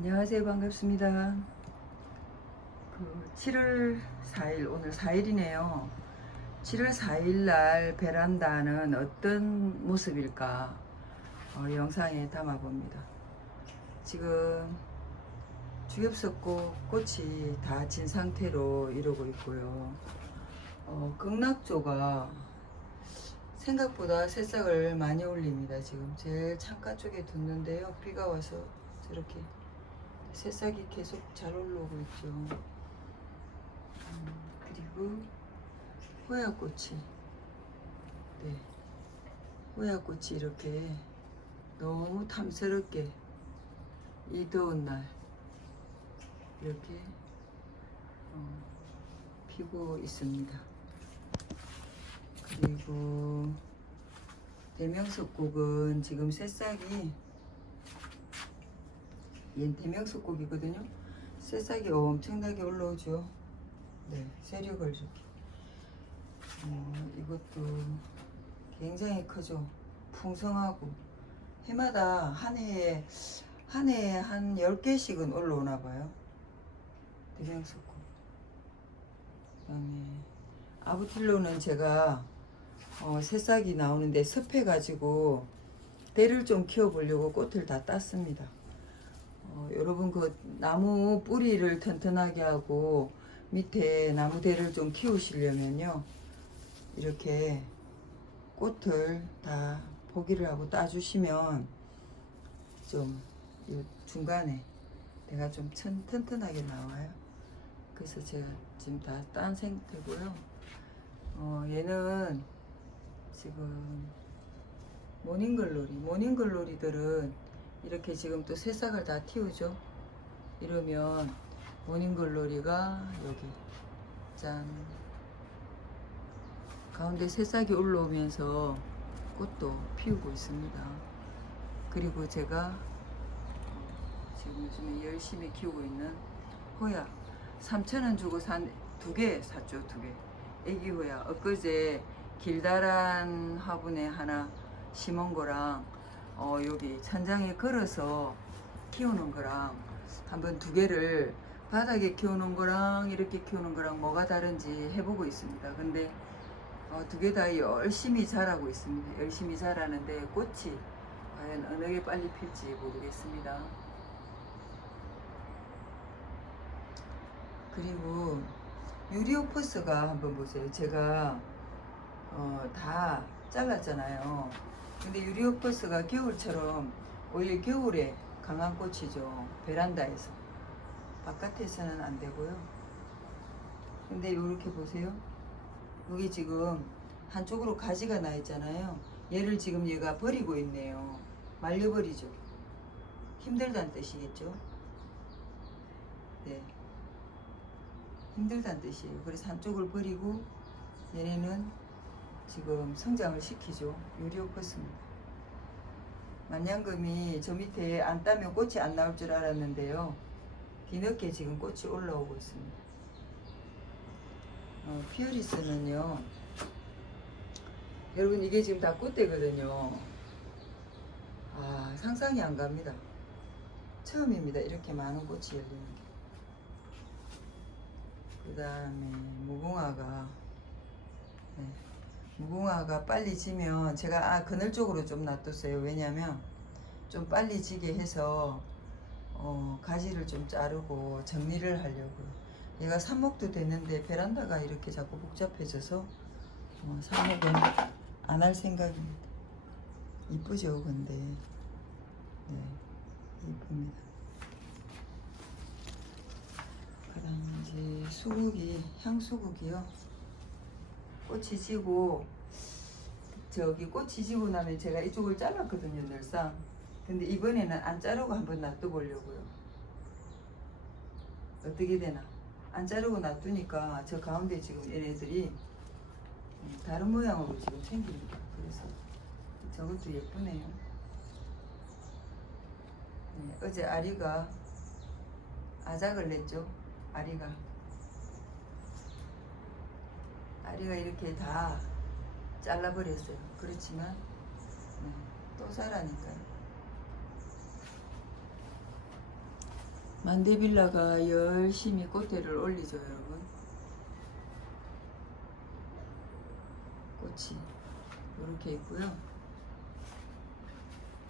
안녕하세요. 반갑습니다. 그 7월 4일, 오늘 4일이네요. 7월 4일 날 베란다는 어떤 모습일까? 어, 영상에 담아 봅니다. 지금 주엽석꽃 꽃이 다 진 상태로 이러고 있고요. 어, 극락조가 생각보다 새싹을 많이 올립니다. 지금 제일 창가 쪽에 뒀는데요. 비가 와서 저렇게 새싹이 계속 잘 올라오고 있죠. 음, 그리고 호야꽃이 네 호야꽃이 이렇게 너무 탐스럽게 이 더운 날 이렇게 어, 피고 있습니다. 그리고 대명석곡은 지금 새싹이 얘 대명석곡이거든요. 새싹이 엄청나게 올라오죠. 네, 세력을 이렇게. 어, 이것도 굉장히 크죠. 풍성하고 해마다 한 해에 한 해에 한 10개씩은 올라오나 봐요. 대명석곡. 그다음에 아부틸로는 제가 어, 새싹이 나오는데 습해가지고 대를 좀 키워보려고 꽃을 다 땄습니다. 어, 여러분 그 나무 뿌리를 튼튼하게 하고 밑에 나무 대를 좀 키우시려면요 이렇게 꽃을 다 포기를 하고 따주시면 좀이 중간에 내가 좀 튼, 튼튼하게 나와요. 그래서 제가 지금 다 딴 상태고요. 어, 얘는 지금 모닝글로리 모닝글로리들은 이렇게 지금 또 새싹을 다 틔우죠? 이러면 모닝글로리가 여기 짠. 가운데 새싹이 올라오면서 꽃도 피우고 있습니다. 그리고 제가 지금 요즘에 열심히 키우고 있는 호야 3,000원 주고 산 두 개 샀죠 두 개. 애기 호야 엊그제 길다란 화분에 하나 심은 거랑 어, 여기 천장에 걸어서 키우는 거랑 한번 두 개를 바닥에 키우는 거랑 이렇게 키우는 거랑 뭐가 다른지 해보고 있습니다. 근데 어, 두 개 다 열심히 자라고 있습니다. 열심히 자라는데 꽃이 과연 어느 게 빨리 필지 모르겠습니다. 그리고 유리오퍼스가 한번 보세요. 제가 어, 다 잘랐잖아요. 근데 유리오퍼스가 겨울처럼 오히려 겨울에 강한 꽃이죠. 베란다에서. 바깥에서는 안 되고요. 근데 이렇게 보세요. 여기 지금 한쪽으로 가지가 나 있잖아요. 얘를 지금 얘가 버리고 있네요. 말려버리죠. 힘들다는 뜻이겠죠. 네. 힘들다는 뜻이에요. 그래서 한쪽을 버리고 얘네는 지금 성장을 시키죠. 유리오퍼스입니다. 만냥금이 저 밑에 안 따면 꽃이 안 나올 줄 알았는데요. 뒤늦게 지금 꽃이 올라오고 있습니다. 어, 피어리스는요. 여러분 이게 지금 다 꽃대거든요. 아 상상이 안 갑니다. 처음입니다. 이렇게 많은 꽃이 열리는 게. 그 다음에 무궁화가 네. 무궁화가 빨리 지면 제가 아 그늘 쪽으로 좀 놔뒀어요. 왜냐면 좀 빨리 지게 해서 어, 가지를 좀 자르고 정리를 하려고요. 얘가 삽목도 됐는데 베란다가 이렇게 자꾸 복잡해져서 어, 삽목은 안 할 생각입니다. 이쁘죠, 근데 네, 이쁩니다. 그 다음 이제 수국이 향수국이요. 꽃이 지고 저기 꽃이 지고 나면 제가 이쪽을 잘랐거든요 늘상. 근데 이번에는 안 자르고 한번 놔둬보려고요. 어떻게 되나? 안 자르고 놔두니까 저 가운데 지금 얘네들이 음, 다른 모양으로 지금 생깁니다. 그래서 저것도 예쁘네요. 네, 어제 아리가 아작을 냈죠? 아리가 아리가 이렇게 다 잘라버렸어요. 그렇지만 네, 또 자라니까요. 만데빌라가 열심히 꽃대를 올리죠, 여러분. 꽃이 이렇게 있고요.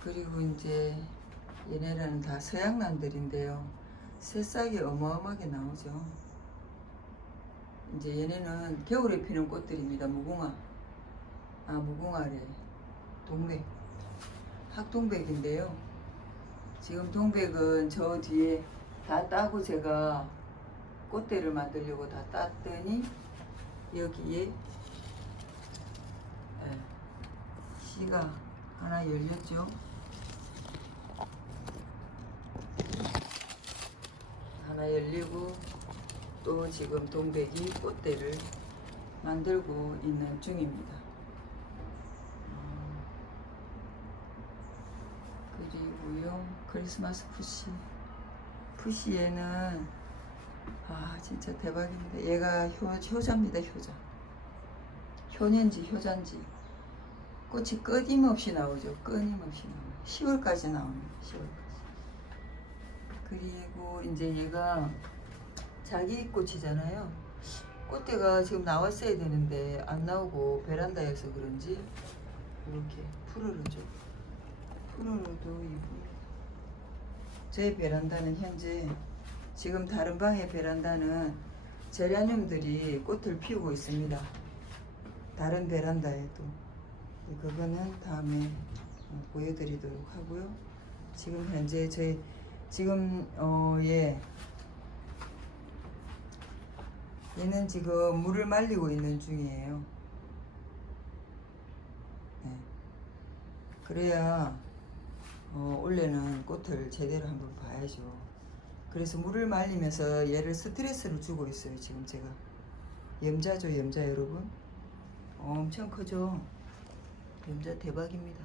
그리고 이제 얘네는 다 서양란들인데요. 새싹이 어마어마하게 나오죠. 이제 얘네는 겨울에 피는 꽃들입니다. 무궁화. 아, 무궁화래. 동백. 학동백인데요. 지금 동백은 저 뒤에 다 따고 제가 꽃대를 만들려고 다 땄더니 여기에 예, 씨가 하나 열렸죠. 하나 열리고 또 지금 동백이 꽃대를 만들고 있는 중입니다. 음, 그리고요 크리스마스 푸시 푸시에는 아 진짜 대박입니다. 얘가 효, 효자입니다 효자. 효년지 효자인지 꽃이 끊임없이 나오죠. 끊임없이 나와요. 10월까지 나옵니다. 10월까지. 그리고 이제 얘가 자기 꽃이잖아요. 꽃대가 지금 나왔어야 되는데 안 나오고 베란다여서 그런지 이렇게 푸르르죠. 푸르르도 이고 제 베란다는 현재 지금 다른 방의 베란다는 제라늄들이 꽃을 피우고 있습니다. 다른 베란다에도 그거는 다음에 어, 보여드리도록 하고요. 지금 현재 저희 지금 어예 얘는 지금 물을 말리고 있는 중이에요. 네. 그래야 어, 원래는 꽃을 제대로 한번 봐야죠. 그래서 물을 말리면서 얘를 스트레스를 주고 있어요. 지금 제가 염자죠, 염자 여러분. 엄청 크죠. 염자 대박입니다.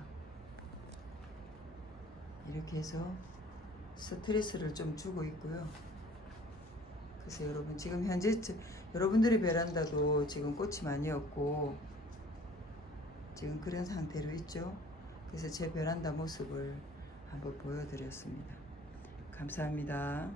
이렇게 해서 스트레스를 좀 주고 있고요. 그래서 여러분 지금 현재 저- 여러분들의 베란다도 지금 꽃이 많이 없고 지금 그런 상태로 있죠. 그래서 제 베란다 모습을 한번 보여드렸습니다. 감사합니다.